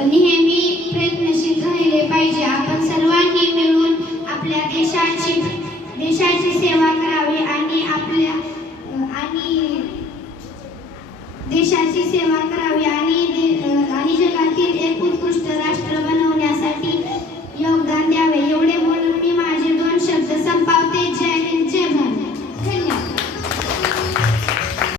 नेहमी प्रयत्नशील राहिले पाहिजे। आपण सर्वांनी मिळून आपल्या देशाची सेवा करावी आणि देशाची सेवा